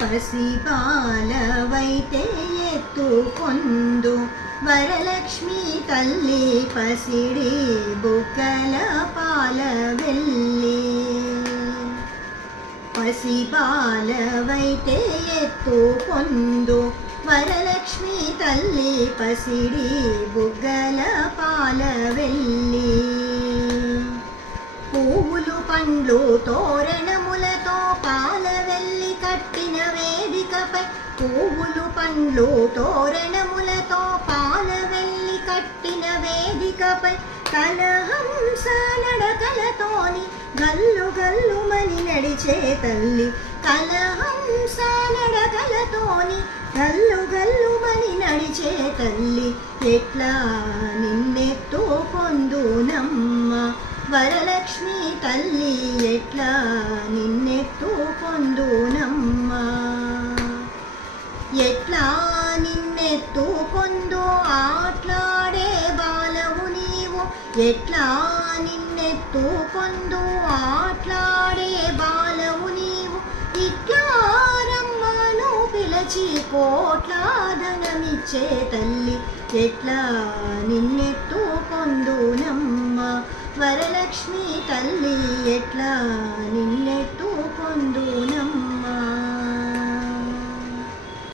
పసిపాలవైతే ఎత్తుకొందు వరలక్ష్మి తల్లి పసిడి బుగ్గల పాల వెళ్ళి. పసిపాలవైతే ఎత్తుకొందు వరలక్ష్మి తల్లి పసిడి బుగ్గల పాల వెళ్ళి. పువ్వులు పండ్లు తోరణములతో పాల వెళ్ళి కట్టిన వేదికపై, పువ్వులు పండ్లు తోరణములతో పాల వెళ్ళి కట్టిన వేదికపై కలహంస నడకలతోని గల్లు గల్లుమని నడిచే తల్లి. కలహంస నడకలతోని గల్లు గల్లుమని నడిచే తల్లి. ఎట్లా నిన్నెత్తుకొందునమ్మ వరలక్ష్మి తల్లి, ఎట్లా నిన్నెత్తుకొందునమ్మ. ఎట్లా నిన్నెత్తుకొందు ఆట్లాడే బాలవు నీవు, ఎట్లా నిన్నెత్తుకొందు ఆట్లాడే బాలవు నీవు. ఇట్లా రమ్మను పిలచి కోట్లాదనమిచ్చే తల్లి. ఎట్లా నిన్నెత్తుకొందునమ్మ వరలక్ష్మి తల్లి, ఎట్లా నిన్నెత్తుకొందు